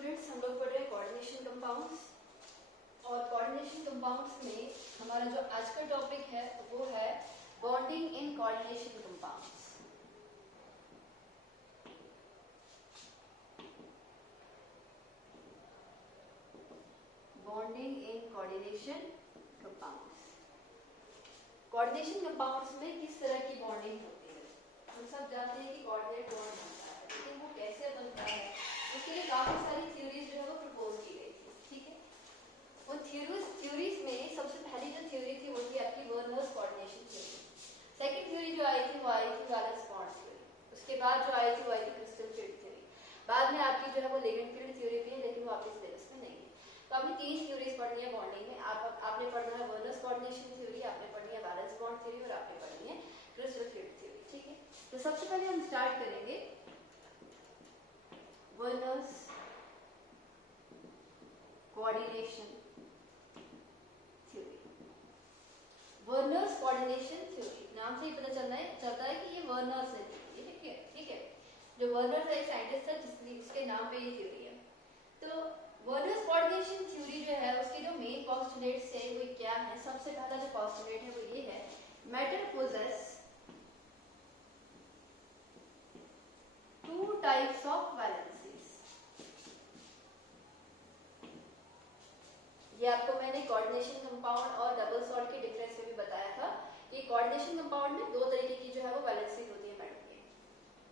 Students, हम लोग पढ़ रहे हैं कोऑर्डिनेशन कंपाउंड्स। और कोऑर्डिनेशन कंपाउंड्स में हमारा जो आज का टॉपिक है वो है bonding in coordination compounds. Bonding in coordination compounds. Coordination compounds में किस तरह की बॉन्डिंग होती है? हम सब जानते हैं कि कोऑर्डिनेट बॉन्ड बनता है, लेकिन वो कैसे बनता है उसके लिए काफी सारी थ्योरीज जो है वो प्रपोज की गई थी। ठीक है, उन थ्योरीज में सबसे पहली जो थ्योरी थी वो थी आपकी Werner's coordination theory. Second theory जो आई थी वो आई थी वैलेंस बॉन्ड थ्योरी। उसके बाद जो आई थी वो आई थी क्रिस्टल फील्ड थ्योरी। बाद में आपकी जो है वो लिगेंड फील्ड थ्योरी भी है, लेकिन वो आपके सिलेबस में नहीं है। तो आपने तीन थ्योरीज पढ़नी है बॉन्डिंग में। आपने पढ़ना है वर्नर्स कोऑर्डिनेशन थ्योरी, आपने पढ़नी है वैलेंस बॉन्ड थ्योरी और आपने पढ़नी है क्रिस्टल फील्ड थ्योरी। ठीक है, तो सबसे पहले हम स्टार्ट करेंगे Werner's coordination theory. Werner's coordination theory नाम से ही पता चलता है कि ये वर्नर्स है। ठीक है, जो वर्नर्स है साइंटिस्ट था जिसके नाम पे ये थ्योरी है। तो वर्नर्स कोऑर्डिनेशन थ्योरी जो है उसके जो मेन पोस्टुलेट्स है वो क्या है? सबसे पहला जो पोस्टुलेट है वो ये है, metal possesses two types of valencies. ये आपको मैंने कोऑर्डिनेशन कंपाउंड और डबल सॉल्ट के डिफरेंस में भी बताया था कि कोऑर्डिनेशन कंपाउंड में दो तरीके की जो है वो वैलेंसी होती है मेटल की।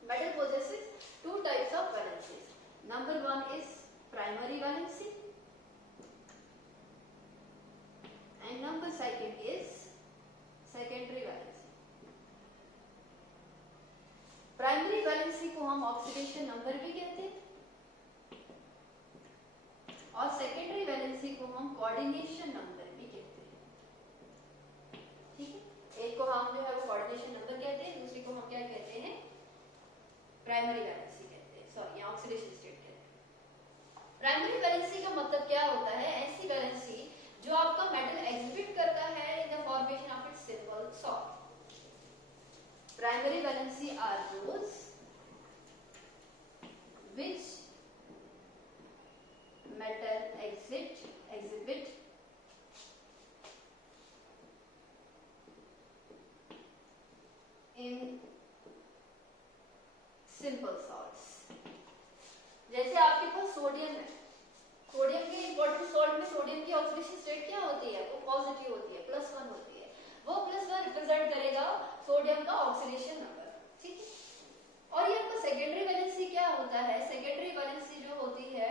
Metal possesses to types of valencies. Number one is primary valency and number second is secondary valency. Primary valency को हम ऑक्सीडेशन नंबर भी कहते हैं और सेकेंडरी वैलेंसी को हम कोऑर्डिनेशन नंबर भी कहते हैं। ठीक है, एक को हम जो है वो कोऑर्डिनेशन नंबर कहते हैं, दूसरी को हम क्या कहते हैं? प्राइमरी वैलेंसी कहते हैं, सॉरी यहाँ ऑक्सीडेशन स्टेट कहते हैं। प्राइमरी वैलेंसी का मतलब क्या होता है? ऐसी वैलेंसी जो आपका मेटल एग्जिबिट करता है in the formation of its simple salt. Primary valency are those which metal exhibit in simple salts। जैसे आपके पास सोडियम है, सोडियम के इंपॉर्टेंट सॉल्ट में सोडियम की ऑक्सीडेशन स्टेट क्या होती है? वो पॉजिटिव होती है, +1 होती है। वो +1 रिप्रेजेंट करेगा सोडियम का ऑक्सीडेशन नंबर। ठीक है, और ये आपका सेकेंडरी वैलेंसी क्या होता है? सेकेंडरी वैलेंसी जो होती है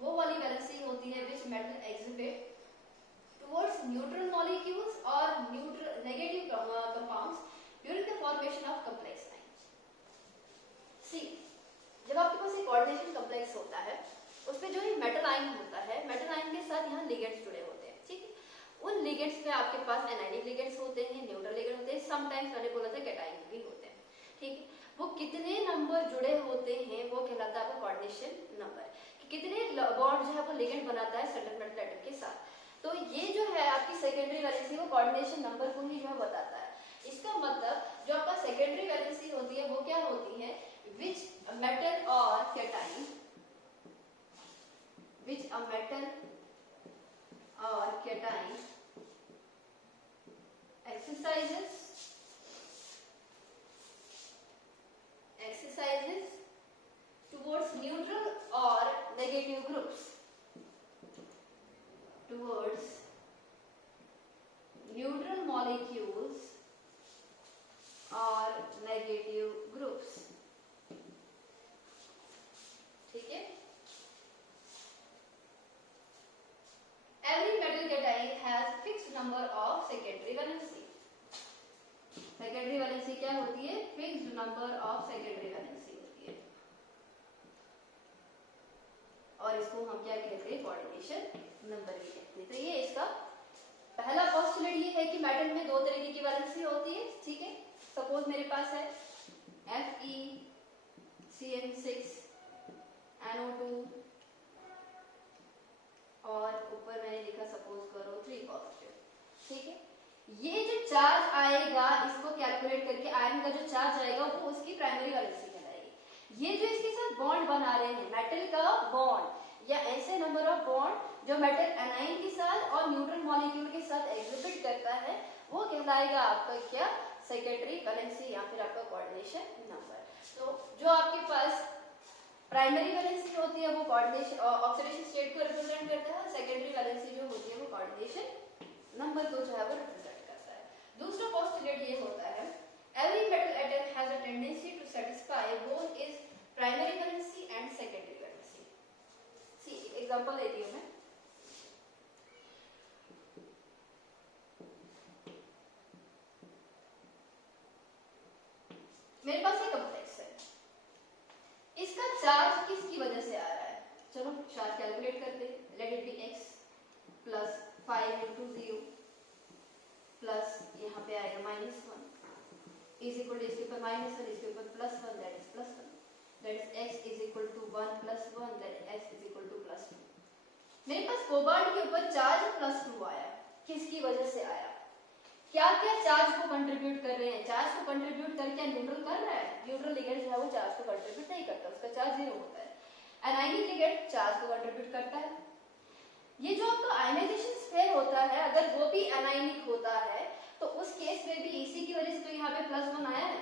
वो वाली वैलेंसी होती है which metal exhibit towards neutral molecules और negative compounds during the formation of complex ions. See, जब आपके पास एक कोऑर्डिनेशन कॉम्प्लेक्स होता है उस पे जो ये मेटल आयन होता है, मेटल आयन के साथ यहाँ लिगेंड्स जुड़े होते हैं। ठीक है, उन लिगेंड्स में आपके पास एनायनिक लिगेंड्स होते हैं, न्यूट्रल लिगेंड होते हैं, समटाइम्स मैंने बोला था कैटायन भी होते हैं। ठीक है, वो कितने नंबर जुड़े होते हैं वो कहलाता है आपका कोऑर्डिनेशन नंबर, कि कितने बॉन्ड जो है वो लिगेंड बनाता है सर्टेन मेटल एटम के साथ। तो ये जो है आपकी सेकेंडरी वैलेंसी वो कोऑर्डिनेशन नंबर को ही जो है बताता है। इसका मतलब जो आपका सेकेंडरी वैलेंसी होती है वो क्या होती है? व्हिच मेटल और cation, which a metal or cation exercises towards neutral or negative groups, towards neutral molecules or negative groups। ठीक है, every metal cation has fixed number of secondary valency। secondary valency क्या होती है? fixed number of secondary valency होती है, और इसको हम क्या कहते हैं? कोऑर्डिनेशन नंबर भी कहते हैं। तो ये इसका पहला पोस्टुलेट ये है कि मेटल में दो तरीके की वैलेंसी होती है। ठीक है, सपोज मेरे पास है FeCN6NO2 और ऊपर मैंने लिखा सपोज करो 3 पॉजिटिव। ठीक है, ये जो चार्ज आएगा इसको कैलकुलेट करके आयरन का जो चार्ज आएगा वो उसकी प्राइमरी वैलेंसी कहलाएगी। ये जो इसके साथ बॉन्ड बना रहे हैं, मेटल का बॉन्ड या ऐसे नंबर ऑफ बॉन्ड जो मेटल एनाइन के साथ और न्यूट्रल मॉलिक्यूल के साथ एग्जिबिट करता है, वो कहलाएगा आपका क्या, सेकेंडरी वैलेंसी या फिर आपका कोऑर्डिनेशन नंबर। तो जो आपके पास प्राइमरी वैलेंसी होती है वो कोऑर्डिनेशन ऑक्सीडेशन स्टेट को रिप्रेजेंट करता है, सेकेंडरी वैलेंसी जो होती है वो कोऑर्डिनेशन नंबर को जो है वो रिप्रेजेंट करता है। दूसरा पोस्टुलेट ये होता है, every metal atom has a tendency to satisfy both its primary valency and secondary valency. See, example लेती हूँ मैं। मेरे पास ये कॉम्प्लेक्स है, इसका चार्ज किसकी वजह से आ रहा है, चलो चार्ज कैलकुलेट करते हैं। Let it be x plus 5 into 0 plus यहाँ पे आएगा -1 is equal to इसके ऊपर -1, इसके ऊपर +1, that is +1, that is x is equal to 1 plus 1, that is x is equal to +2। मेरे पास कोबाल्ट के ऊपर चार्ज +2 आया, किसकी वजह से आया, क्या क्या चार्ज को कंट्रीब्यूट कर रहे हैं, चार्ज को कंट्रीब्यूट कर क्या न्यूट्रल कर रहा है, न्यूट्रल लिगेंड जो है वो चार्ज को कंट्रीब्यूट नहीं करता, उसका चार्ज 0 होता है। एनायनिक लिगेंड चार्ज को कंट्रीब्यूट करता है। ये जो आपका आयनाइजेशन स्फीयर होता है, अगर वो भी एनायनिक होता है तो उस केस में भी इसी की वजह से तो यहाँ पे +1 आया है।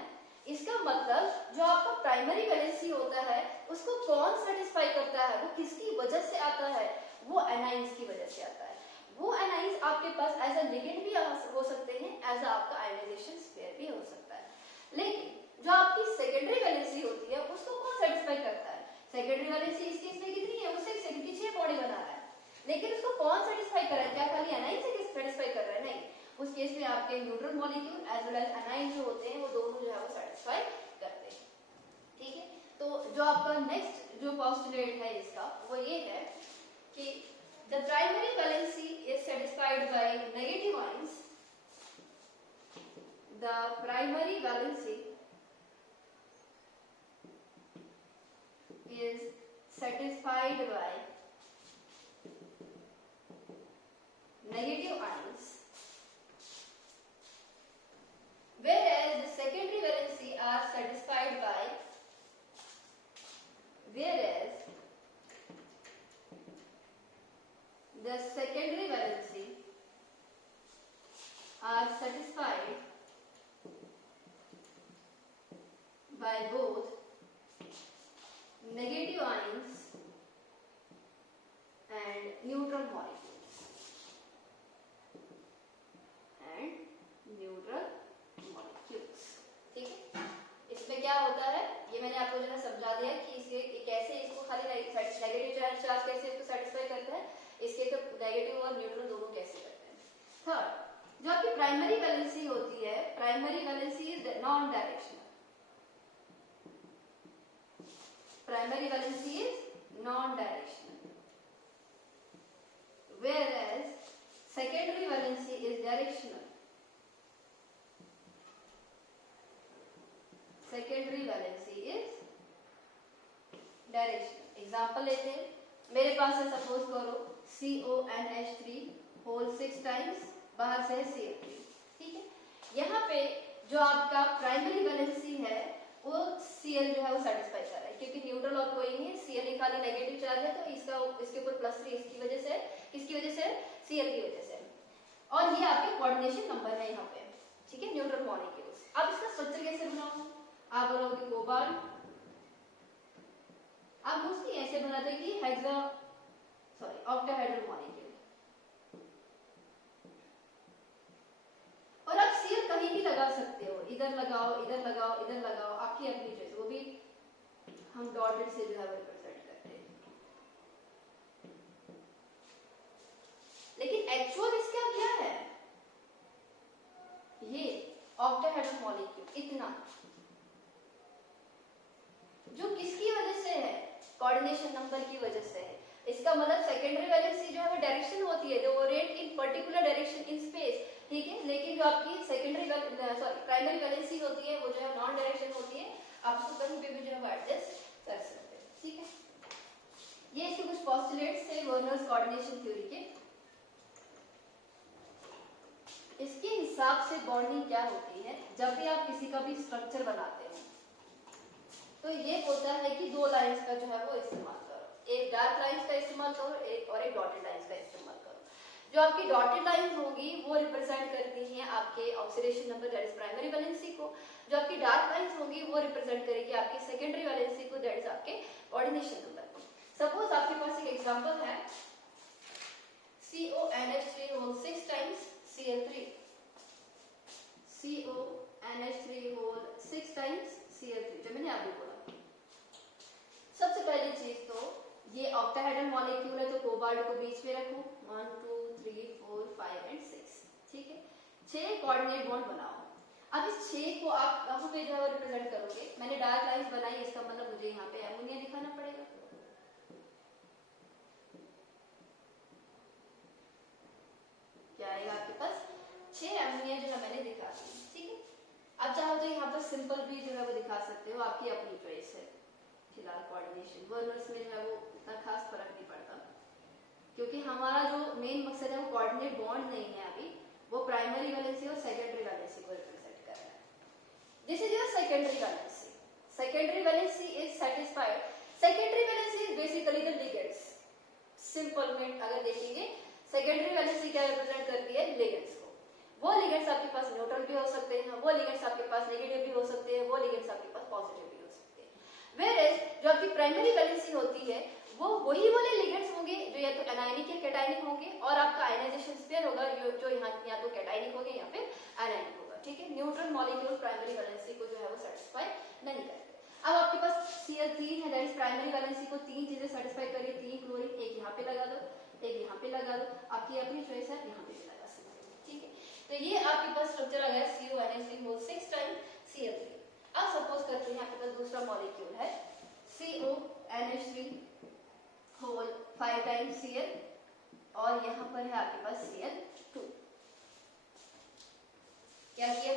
इसका मतलब जो आपका प्राइमरी वैलेंसी होता है उसको कौन सेटिस्फाई करता है, वो किसकी वजह से आता है, वो एनाइंस की वजह से आता है। वो एनाइंस आपके पास एज अ लिगेंड भी हो सकते हैं, एज अ आपका आयनाइजेशन स्फीयर भी हो सकता है। लेकिन जो आपकी सेकेंडरी वैलेंसी होती है उसको कौन सेटिस्फाई करता है, सेकेंडरी वैलेंसी इस केस में कितनी है, उससे 6 बॉडी बना रहा है, लेकिन उसको कौन सेटिस्फाई कर रहा है, क्या खाली एनाइन से सेटिस्फाई कर रहा है, नहीं, उस केस में आपके neutral molecule as well as anion जो होते हैं वो दोनों जो है वो सेटिस्फाई करते हैं। ठीक है, तो जो आपका नेक्स्ट जो पोस्टुलेट है इसका वो ये है कि the primary valency is satisfied by negative ions, the primary valency is satisfied by negative ions, whereas the secondary valency are satisfied by the secondary valency are satisfied by both negative ions and neutral molecules ठीक है, इसमें क्या होता है ये मैंने आपको जो है समझा दिया कि इसे कैसे इसको खाली नेगेटिव चार्ज कैसे इसको सेटिस्फाई करता है, इसके तो नेगेटिव और न्यूट्रल दोनों कैसे करते हैं। थर्ड, जो आपकी प्राइमरी वैलेंसी होती है, primary valency is non directional, primary valency is non directional, whereas secondary valency is directional, secondary valency is directional. Example लेते हैं, मेरे पास है सपोज करो CONH3 होल 6 टाइम्स, बाहर से है Cl3, ठीक है, यहाँ पे जो आपका प्राइमरी वैलेंसी है वो Cl जो है वो सेटिस्फाई कर रहा है, क्योंकि न्यूट्रल और कोई नहीं है, Cl ही खाली नेगेटिव चार्ज है, तो इसका इसके ऊपर +3 इसकी वजह से, किसकी वजह से, Cl की वजह से, और ये आपके कोऑर्डिनेशन नंबर है यहाँ पे, ठीक है, न्यूट्रल मॉलिक्यूल्स। अब इसका स्ट्रक्चर कैसे बनाओ, आप बोलोगे कोबाल्ट, आप मोस्टली ऐसे बनाते हैं कि हेक्सा सॉरी ऑक्टाहेड्रल मॉलिक्यूल, और आप Cl कहीं भी लगा सकते हो, इधर लगाओ, इधर लगाओ, इधर लगाओ, आपकी अपनी चॉइस, वो भी हम डॉटेड से जो है रिप्रेजेंट करते हैं। लेकिन एक्चुअल इसका क्या है, ये ऑक्टाहेड्रल मॉलिक्यूल इतना, जो किसकी वजह से है, कोऑर्डिनेशन नंबर की वजह से है। इसका मतलब सेकेंडरी वैलेंसी जो है वो डायरेक्शन होती है, they orient in particular direction in space, ठीक है, लेकिन जो आपकी सेकेंडरी सॉरी प्राइमरी वैलेंसी होती है वो जो है नॉन डायरेक्शन होती है, आप उसको कहीं पे भी जो है एडजस्ट कर सकते हैं, ठीक है। ये इसके कुछ पोस्टुलेट्स थे वर्नर्स कोऑर्डिनेशन थ्योरी के। इसके हिसाब से बॉन्डिंग क्या होती है, जब भी आप किसी का भी स्ट्रक्चर बनाते हो, तो ये होता है कि दो लाइंस का जो है वो इस्तेमाल करो, एक डार्क लाइंस का इस्तेमाल करो और एक डॉटेड लाइंस का इस्तेमाल करो। जो आपकी डॉटेड लाइन होगी वो रिप्रेजेंट करती हैं आपके oxidation number that is primary valency को, जो आपकी डार्क लाइंस होगी वो रिप्रेजेंट करेगी आपकी सेकेंडरी वैलेंसी को दैट इज आपके कोऑर्डिनेशन नंबर को। सपोज आपके पास एक एग्जांपल है CONH3 whole 6 times Cl3, CONH3 whole 6 times Cl3, जो मैंने अभी बोला। सबसे पहली चीज तो ये ऑक्टाहेड्रल मॉलिक्यूल है तो कोबाल्ट को बीच में रखो, 1 2 3 4 5 एंड 6, ठीक है। 6 कोऑर्डिनेट बॉन्ड बनाओ। अब इस 6 को आप कहां पे जो है रिप्रेजेंट करोगे, मैंने डार्क लाइंस बनाई, इसका मतलब मुझे यहाँ पे अमोनिया दिखाना पड़ेगा। क्या आएगा आपके पास, 6 अमोनिया जो है मैंने दिखा दी, ठीक है। अब चाहो तो यहाँ पर सिंपल भी जो है वो दिखा सकते हो, आपकी अपनी चॉइस है। फिलहाल कोऑर्डिनेशन वर्नर्स में जो है वो इतना खास फर्क नहीं पड़ता, क्योंकि हमारा जो मेन मकसद है वो कोऑर्डिनेट बॉन्ड नहीं है अभी, वो प्राइमरी वैलेंसी और सेकेंडरी वैलेंसी को रिप्रेजेंट कर रहा है। This is your secondary valency. Secondary valency is satisfied. Secondary valency is basically the ligands. Simple में अगर देखेंगे सेकेंडरी वैलेंसी क्या रिप्रेजेंट करती है, लिगेंड्स को। वो लिगेंड्स आपके पास न्यूट्रल भी हो सकते हैं, वो लिगेंड्स आपके पास नेगेटिव भी हो सकते हैं, वो लिगेंड्स आपके पास पॉजिटिव भी हो सकते हैं। Whereas जो आपकी प्राइमरी वैलेंसी होती है वो वही वाले लिगेंड्स होंगे जो या तो एनायनिक या कैटायनिक होंगे, और आपका आयनाइजेशन स्पेयर होगा जो यहाँ या तो कैटायनिक होगा या फिर एनायनिक होगा, ठीक है। न्यूट्रल मॉलिक्यूल प्राइमरी वैलेंसी को जो है वो सेटिस्फाई नहीं करते। अब आपके पास Cl3 है, दैट इज प्राइमरी वैलेंसी को 3 चीजें सेटिस्फाई करिए, 3 क्लोरीन, एक यहाँ पे लगा दो, एक यहाँ पे लगा दो, आपकी अपनी चॉइस है, यहाँ पे भी लगा सकते हो, ठीक है। तो ये आपके पास स्ट्रक्चर आ गया CONH3 होल 6 टाइम Cl3। अब सपोज करते हैं आपके पास दूसरा मॉलिक्यूल है CONH3 होल 5 टाइम्स Cl, और यहाँ पर है आपके पास Cl2। क्या किया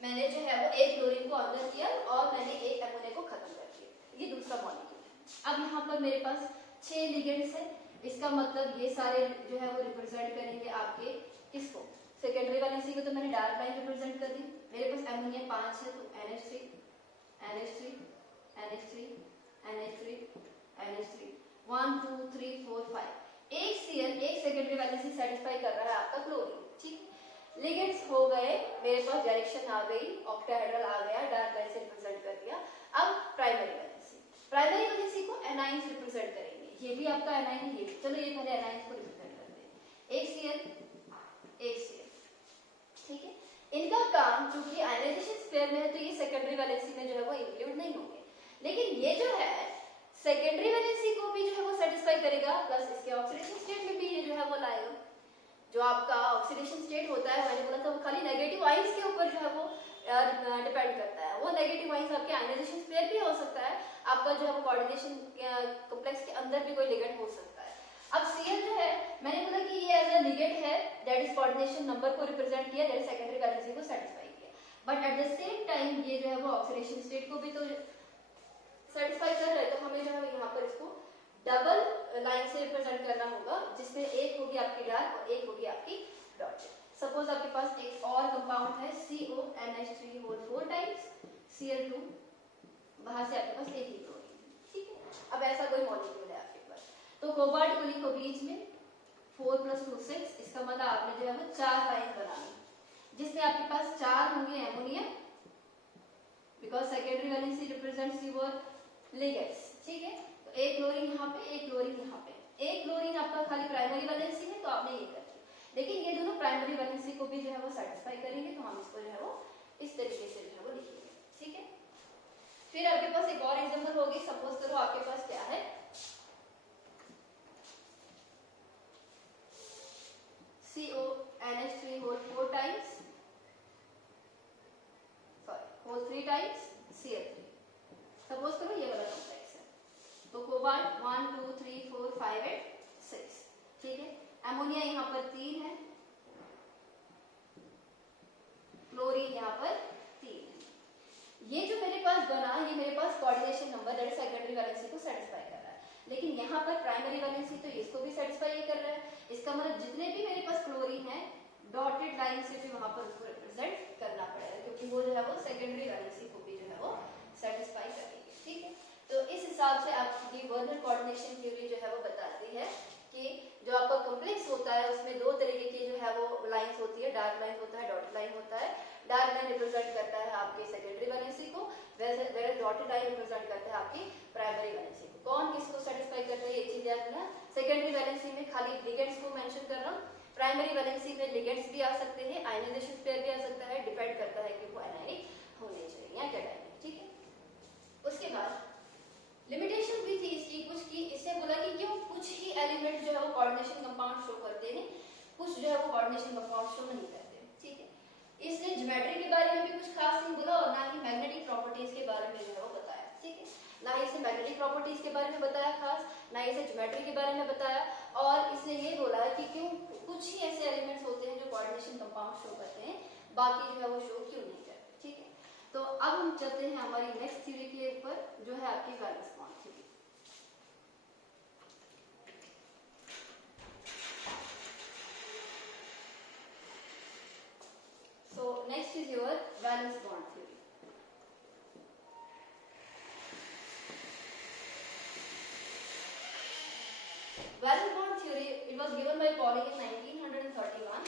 मैंने जो है वो एक क्लोरीन को अंदर किया और मैंने एक अमोनिया को खत्म कर दिया। ये दूसरा मॉलिक्यूल है। अब यहाँ पर मेरे पास 6 लिगेंड्स है, इसका मतलब ये सारे जो है वो रिप्रेजेंट करेंगे आपके किसको, सेकेंडरी वैलेंसी को। तो मैंने डार्क लाइन रिप्रेजेंट कर दी। मेरे पास अमोनिया 5 है तो NH3 NH3 NH3 NH3 NH3 1 2 3 4 5। एक Cl एक सेकेंडरी वैलेंसी सेटिस्फाई कर रहा है आपका क्लोरीन, ठीक। लिगेंड्स हो गए, मेरे पास डायरेक्शन आ गई, ऑक्टाहेड्रल आ गया, डार्क लाइन से रिप्रेजेंट कर दिया। अब प्राइमरी वैलेंसी को एनाइंस रिप्रेजेंट करेंगे, ये भी आपका एनाइन है, ये भी। चलो ये पहले एनाइंस को रिप्रेजेंट करते हैं। एक Cl, ठीक है। इनका काम चूंकि आयनाइजेशन स्पेयर में है तो ये सेकेंडरी वैलेंसी में जो है वो इंक्लूड नहीं होंगे, लेकिन ये जो है सेकेंडरी वैलेंसी को भी जो है वो सेटिस्फाई करेगा, प्लस इसके ऑक्सीडेशन स्टेट में भी ये जो है वो लाएगा। जो आपका ऑक्सीडेशन स्टेट होता है, मैंने बोला था वो खाली नेगेटिव आयंस के ऊपर जो है वो डिपेंड करता है। वो नेगेटिव आयंस आपके आयनाइजेशन स्पेयर भी हो सकता है, आपका जो है वो कोऑर्डिनेशन कॉम्प्लेक्स के अंदर भी कोई लिगेंड हो सकता है। अब Cl जो है मैंने बोला कि ये एज अ लिगेंड है, दैट इज कोऑर्डिनेशन नंबर को रिप्रेजेंट किया, दैट इज सेकेंडरी वैलेंसी को सेटिस्फाई किया, but at the same time ये जो है वो ऑक्सीडेशन स्टेट को भी तो सेटिस्फाई कर रहा है। तो हमें जो है यहाँ पर इसको डबल लाइन से रिप्रेजेंट करना होगा, जिसमें एक होगी आपकी डार्क और एक होगी आपकी डॉटेड। सपोज आपके पास एक और कंपाउंड है CONH3 होल 4 टाइम्स Cl2, वहां से आपके पास एक ही क्लोरीन, ठीक है। अब ऐसा कोई मॉलिक्यूल है आपके पास, तो कोबाल्ट को लिखो बीच में 4 + 2 6, इसका मतलब आपने जो है वो 4 लाइन बनानी, जिसमें आपके पास 4 होंगे ammonia, because secondary valency represents your ligands, ठीक है। तो एक क्लोरीन यहाँ पे, एक क्लोरीन यहाँ पे, एक क्लोरीन आपका खाली प्राइमरी वैलेंसी है तो आपने ये कर दिया, लेकिन ये दोनों प्राइमरी वैलेंसी को भी जो है वो सेटिस्फाई करेंगे, तो हम इसको जो है वो इस तरीके से जो है वो लिखेंगे, ठीक है। फिर आपके पास एक और एग्जांपल होगी, सपोज करो आपके पास क्या है CONH3 whole 4 times, whole 3 times Cl3। Suppose करो ये वाला कॉम्प्लेक्स है, तो कोबाल्ट 1 2 3 4 5 8 6, ठीक है। अमोनिया यहाँ पर 3 है, क्लोरीन यहाँ पर 3 है। ये जो मेरे पास बना, ये मेरे पास coordination number that is secondary valency को सेटिस्फाई कर रहा है, लेकिन यहाँ पर प्राइमरी वैलेंसी तो इसको भी सेटिस्फाई कर रहा है। इसका मतलब जितने भी मेरे पास क्लोरीन है डॉटेड लाइन से भी वहां पर उसको रिप्रेजेंट करना पड़ेगा, क्योंकि वो जो है वो सेकेंडरी वैलेंसी को भी जो है वो सेटिस्फाई लाइंस होती है, डार्क लाइन होता है, डॉटेड लाइन होता है। डार्क लाइन रिप्रेजेंट करता है आपके सेकेंडरी वैलेंसी को, वैसे डॉटेड लाइन रिप्रेजेंट करता है आपकी प्राइमरी वैलेंसी को। कौन किसको सेटिस्फाई कर रहा है ये चीज याद रखना। सेकेंडरी वैलेंसी में खाली लिगेंड्स को मेंशन कर रहा हूं, प्राइमरी वैलेंसी में लिगेंड्स भी आ सकते हैं, आयनाइजेशन पेयर भी आ सकता है, डिपेंड करता है कि वो एनायनिक होने चाहिए या कैटायनिक, ठीक है। उसके बाद लिमिटेशन भी थी इसकी कुछ की, इससे बोला कि क्यों कुछ ही एलिमेंट जो है वो कोऑर्डिनेशन कंपाउंड शो करते हैं, कुछ जो है वो कोऑर्डिनेशन कंपाउंड शो नहीं करते, ठीक है। इसने ज्योमेट्री के बारे में भी कुछ खास नहीं बोला और ना ही मैग्नेटिक प्रॉपर्टीज के बारे में जो है वो बताया, ठीक है। ना ही इसने मैग्नेटिक प्रॉपर्टीज के बारे में बताया खास, ना ही इसे ज्योमेट्री के बारे में बताया, और इसने ये बोला कि क्यों कुछ ही ऐसे एलिमेंट्स होते हैं जो कोऑर्डिनेशन कंपाउंड शो करते हैं, बाकी जो है वो शो क्यों नहीं करते, ठीक है। तो अब हम चलते हैं हमारी नेक्स्ट थ्योरी के ऊपर, जो है आपकी valence bond theory. So next is your valence bond theory. Valence bond theory, it was given by Pauling in 1931.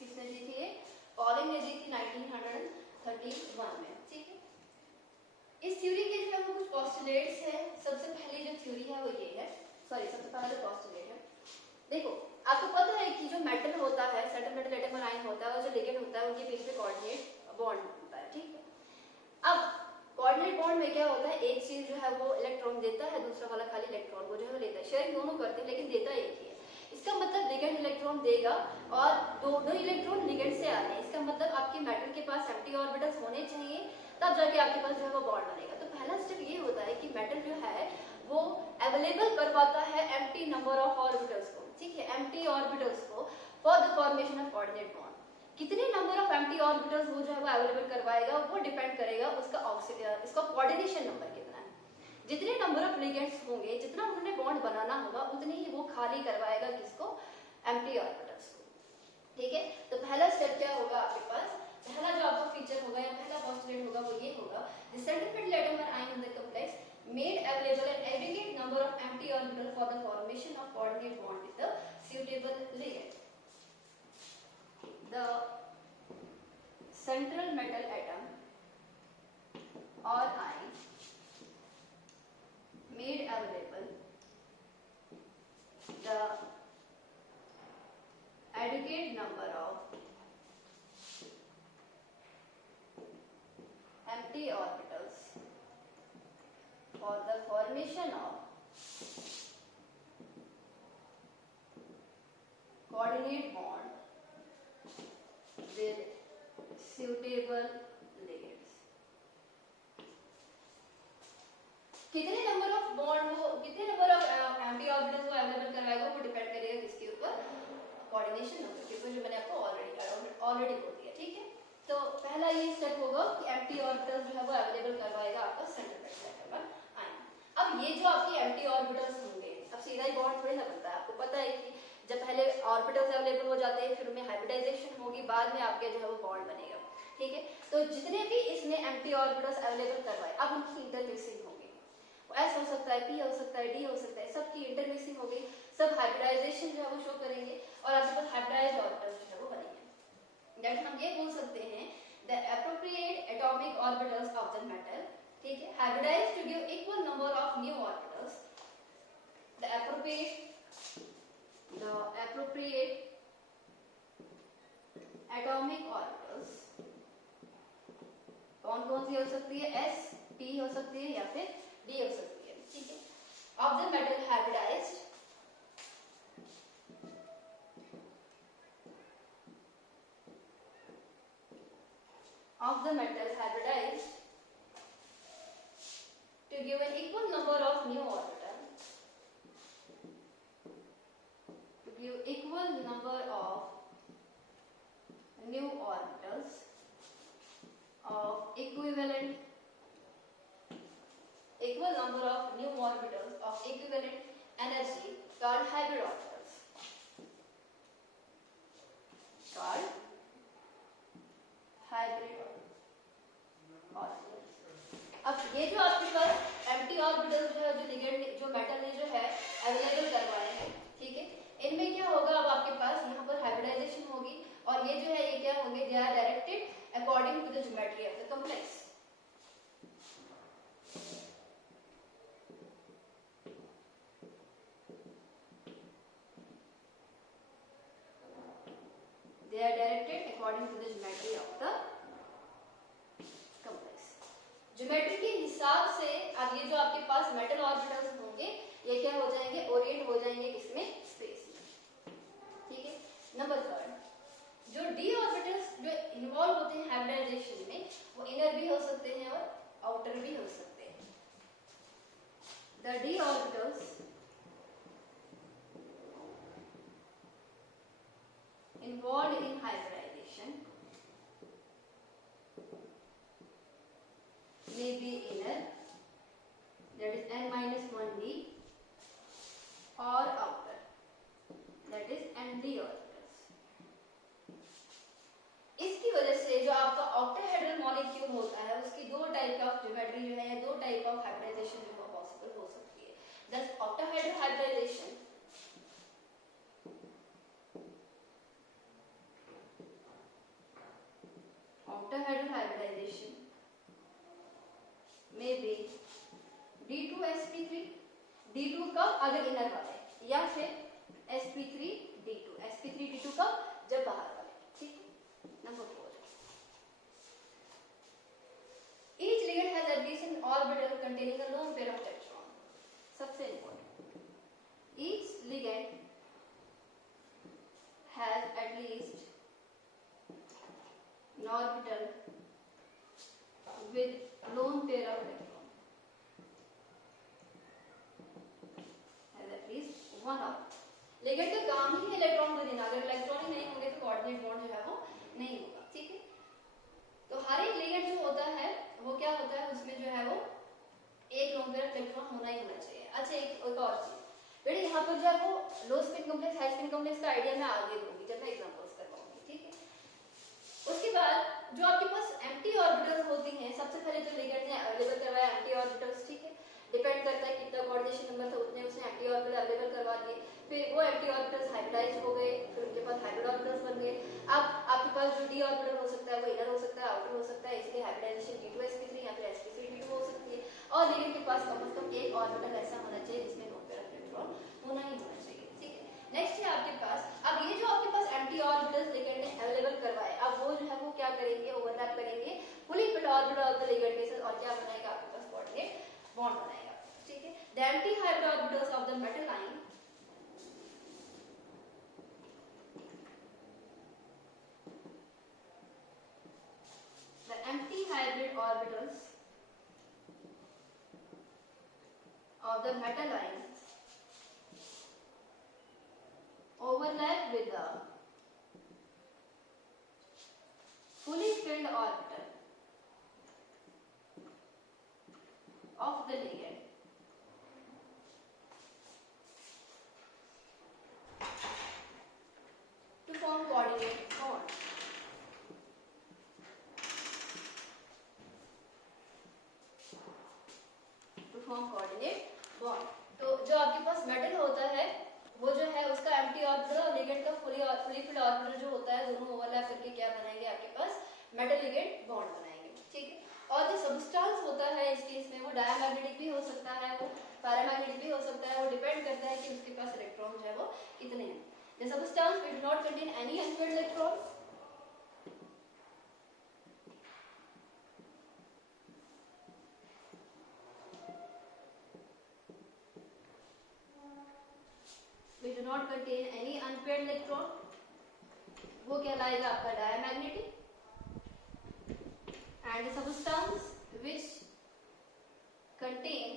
किसने दी थी? पॉलिंग ने दी थी 1931 में, ठीक है। इस थ्योरी के जो है वो कुछ पोस्टुलेट्स है। सबसे पहली जो थ्योरी है वो ये है, सॉरी सबसे पहला जो पोस्टुलेट है, देखो आपको पता है कि जो मेटल होता है, सर्टेन मेटल एटम और आयन होता है, और जो लिगेंड होता है उनके बीच में कोऑर्डिनेट बॉन्ड होता है, ठीक है। अब कोऑर्डिनेट बॉन्ड में क्या होता है, एक चीज जो है वो इलेक्ट्रॉन देता है, दूसरा वाला खाली इलेक्ट्रॉन को जो है लेता है। शेयरिंग दोनों करते हैं लेकिन देता एक ही है। इसका मतलब लिगेंड इलेक्ट्रॉन देगा और दोनों इलेक्ट्रॉन लिगेंड से आ रहे हैं, इसका मतलब आपके मेटल के पास एम्प्टी ऑर्बिटल्स होने चाहिए, तब जाके आपके पास जो है वो बॉन्ड बनेगा। तो पहला स्टेप ये होता है कि मेटल जो है वो अवेलेबल करवाता है एम्प्टी नंबर ऑफ ऑर्बिटल्स को, ठीक है, एम्प्टी ऑर्बिटल्स को for the formation of coordinate bond. कितने नंबर ऑफ एम्प्टी ऑर्बिटल्स वो जो है वो अवेलेबल करवाएगा वो डिपेंड करेगा इसका कोऑर्डिनेशन नंबर कितना है। जितने नंबर ऑफ लिगेंड्स होंगे, जितना उन्होंने बॉन्ड बनाना होगा, उतने ही वो खाली करवाएगा किसको, एम्प्टी ऑर्बिटल्स को, ठीक है। तो पहला स्टेप क्या होगा आपके पास, पहला जो आपका फीचर होगा या पहला पोस्टुलेट होगा वो ये होगा, द सर्टेन मेटल एटम और ion in the complex made available an aggregate number of empty orbitals for the formation of coordinate bond with the suitable ligand. The central metal atom or ion made available the aggregate number of empty orbitals for the formation of coordinate bond with suitable ligands. कितने number of bond वो, कितने number of empty orbitals वो available करवाएगा वो depend करेगा किसके ऊपर, coordination number के ऊपर, जो मैंने आपको ऑलरेडी बोल दिया, ठीक है। तो पहला ये स्टेप होगा कि एम्प्टी ऑर्बिटल्स जो है वो अवेलेबल करवाएगा आपका सेंट्रल मेटल एटम और आयन। अब ये जो आपके एम्प्टी ऑर्बिटल्स होंगे, अब सीधा ही बॉन्ड थोड़ी ना बनता है, आपको पता है कि जब पहले ऑर्बिटल्स अवेलेबल हो जाते हैं फिर उनमें हाइब्रिडाइजेशन होगी, बाद में आपके जो है वो बॉन्ड बनेगा, ठीक है। तो जितने भी इसने एम्प्टी ऑर्बिटल्स अवेलेबल करवाए, अब उनकी इंटरमिक्सिंग होगी, एस हो सकता है, पी हो सकता है, डी हो सकता है, सबकी इंटरमिक्सिंग हो गई, सब हाइब्रिडाइजेशन जो है वो शो करेंगे और आपके पास हाइब्रिडाइज्ड ऑर्बिटल्स जो है वो बनेंगे। दैट हम ये बोल सकते हैं the appropriate atomic orbitals of the metal, ठीक है, hybridized to give equal number of new orbitals. The appropriate atomic orbitals कौन कौन सी हो सकती है, एस, पी हो सकती है या फिर डी हो सकती है, ठीक है, of the metal hybridized of the metal hybridized to give an equal number of new orbital, to give equal number of new orbitals of equal number of new orbitals of equivalent energy called hybrid orbitals, called hybrid orbitals. Outer भी हो सकते हैं। The d orbitals involved in hybridization may be inner, that is n-1d, or outer, that is nd orbitals. इसकी वजह से जो आपका octahedral molecule होता है उसकी दो टाइप ऑफ ज्योमेट्री जो है, दो टाइप ऑफ हाइब्रिडाइजेशन जो है पॉसिबल हो सकती है। Thus octahedral hybridization octahedral hybridization may be D2sp3, D2 कब अगर इनर वाले, या फिर sp3 D2, sp3 D2 कब जब बाहर वाले, ठीक है। Number 4, each ligand has at least an orbital containing a lone pair of electron. सबसे important, each ligand has at least an orbital with lone pair of electron, has at least one orbital. Ligand का काम ही है electron को देना, अगर electron ही नहीं होंगे तो कोऑर्डिनेट बॉन्ड जो है वो नहीं होगा, ठीक है। तो हर एक लिगेंड जो होता है वो क्या होता है, उसमें जो है वो एक लोन पेयर ऑफ इलेक्ट्रॉन होना ही होना चाहिए। अच्छा, एक और चीज बेटा, यहाँ पर जो है वो लो spin complex high spin complex का आइडिया मैं आगे दूंगी जब मैं एग्जांपल्स करवाऊंगी, ठीक है। उसके बाद जो आपके पास एम्प्टी ऑर्बिटल्स होती हैं, सबसे पहले जो लिगेंड ने अवेलेबल करवाया एम्प्टी ऑर्बिटल्स, ठीक है। डिपेंड करता है कितना कोऑर्डिनेशन नंबर था उतने उसने एम्प्टी ऑर्बिटल अवेलेबल करवा दिए, फिर वो एम्प्टी ऑर्बिटल्स हाइब्रिडाइज हो गए, फिर उनके पास हाइब्रिड ऑर्बिटल्स बन गए। अब आपके पास जो डी ऑर्बिटल हो सकता है वो इनर हो सकता है, आउटर हो सकता है, इसलिए हाइब्रिडाइजेशन D2sp3 या फिर sp3 D2 हो सकती है। और लिगेंड के पास कम से कम एक ऑर्बिटल ऐसा होना चाहिए जिसमें लोन पेयर ऑफ इलेक्ट्रॉन होना ही होना चाहिए, ठीक है। नेक्स्ट है आपके पास, अब ये जो आपके पास एम्प्टी ऑर्बिटल्स लिगेंड ने अवेलेबल करवाए, अब वो जो है वो क्या करेंगे, ओवरलैप करेंगे fully filled orbital of the ligand के साथ, और क्या बनाएगा आपके पास कोऑर्डिनेट बॉन्ड बनाएगा, ठीक है। The empty hybrid orbitals of the metal ion empty hybrid orbitals of the metal ion overlap with the fully filled orbital of the ligand to form coordinate bond. Form coordinate bond. तो जो आपके पास metal होता है वो जो है उसका empty orbital और लिगेंड का फुली फिल्ड ऑर्बिटल जो होता है, दोनों ओवरलैप करके क्या बनाएंगे आपके पास मेटल लिगेंड बॉन्ड बनाएंगे, ठीक है। और जो सबस्टेंस होता है इस केस में वो डायमैग्नेटिक भी हो सकता है, वो पैरामैग्नेटिक भी हो सकता है, वो डिपेंड करता है कि उसके पास इलेक्ट्रॉन जो है वो कितने हैं। The substance will not contain any unpaired electron, do not contain any unpaired electron, वो कहलाएगा आपका diamagnetic, and the substance which contain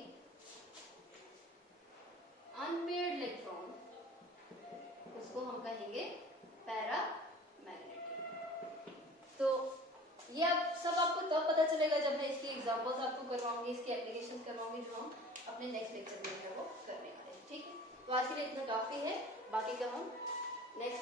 unpaired electron उसको हम कहेंगे पैरामैग्नेटिक। तो ये अब सब आपको तब पता चलेगा जब मैं इसकी एग्जांपल्स आपको करवाऊंगी, इसकी एप्लीकेशंस करवाऊंगी जो हम अपने नेक्स्ट लेक्चर में है वो करने वाले हैं, ठीक है। तो आज के लिए इतना काफी है, बाकी का हम नेक्स्ट